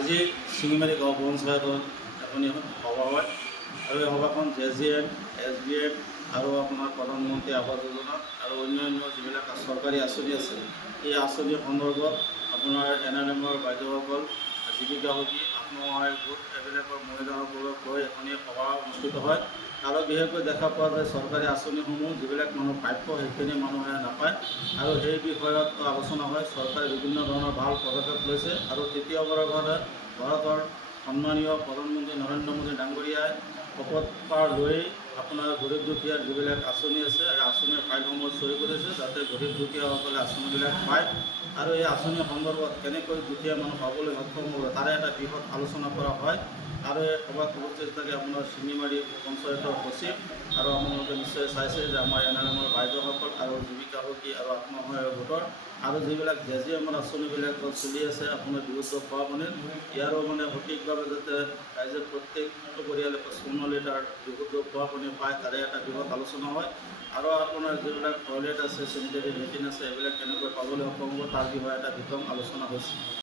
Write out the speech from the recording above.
আজি শিঙিমাৰী গাঁও পঞ্চায়তত এখন এখন সভা হয় আৰু এই সভাখন J G M S B M আৰু আপোনাৰ প্ৰধানমন্ত্ৰী আৱাস যোজনা আৰু অন্যান্য যিবিলাক চৰকাৰী আঁচনি আছে, এই আঁচনিৰ সন্দৰ্ভত আপোনাৰ এন আৰ এমৰ বাইদেউসকল, জীৱিকা সখী, আত্মসহায়ক গোট এইবিলাকৰ মহিলাসকলক লৈ এখনি সভা অনুষ্ঠিত হয়। আৰু বিশেষকৈ দেখা পোৱা যায়, চৰকাৰী আঁচনিসমূহ যিবিলাক মানুহ প্ৰাপ্য, সেইখিনি মানুহে নাপায়। আৰু সেই বিষয়ত আলোচনা হয়, চৰকাৰে বিভিন্ন ধৰণৰ ভালো পদক্ষেপ লৈছে। আৰু তৃতীয়বাৰৰ বাবে ভাৰতৰ সন্মানীয় প্ৰধানমন্ত্ৰী নৰেন্দ্ৰ মোদী ডাঙৰীয়াই শপত পাৰ লৈ আপোনাৰ গৰীব দুখীয়াৰ যিবিলাক আঁচনি আছে এই আঁচনিৰ ফাইলসমূহ চহী কৰিছে, যাতে গৰীব দুখীয়াসকলে আঁচনিবিলাক পায়। আৰু এই আঁচনিৰ সন্দৰ্ভত কেনেকৈ দুখীয়া মানুহ পাবলৈ সক্ষম হ'ব, তাৰে এটা বৃহৎ আলোচনা কৰা হয়। আৰু এই সভাত উপস্থিত থাকে আপোনাৰ চিমিমাৰী পঞ্চায়তৰ সচিব আৰু আপোনালোকে নিশ্চয় চাইছে যে আমাৰ এন আৰ এমৰ বাইদেউসকল আৰু জীৱিকা সখী আৰু আত্মসহায়ক গোটৰ আৰু যিবিলাক জে জি এমৰ আঁচনিবিলাক চলি আছে, আপোনাৰ বিৰুদ্ধ খোৱা পানীৰ ইয়াৰো মানে সঠিকভাৱে যাতে ৰাইজে প্ৰত্যেকটো পৰিয়ালে পঁচপন্ন লিটাৰ বিশুদ্ধ খোৱা পানী পায়, তাৰে এটা বৃহৎ আলোচনা হয়। আৰু আপোনাৰ যিবিলাক টয়লেট আছে, চেনিটেৰী লেট্ৰিন আছে, এইবিলাক কেনেকৈ পাবলৈ সক্ষম হ'ব, তাৰ এটা বিতং আলোচনা হৈছে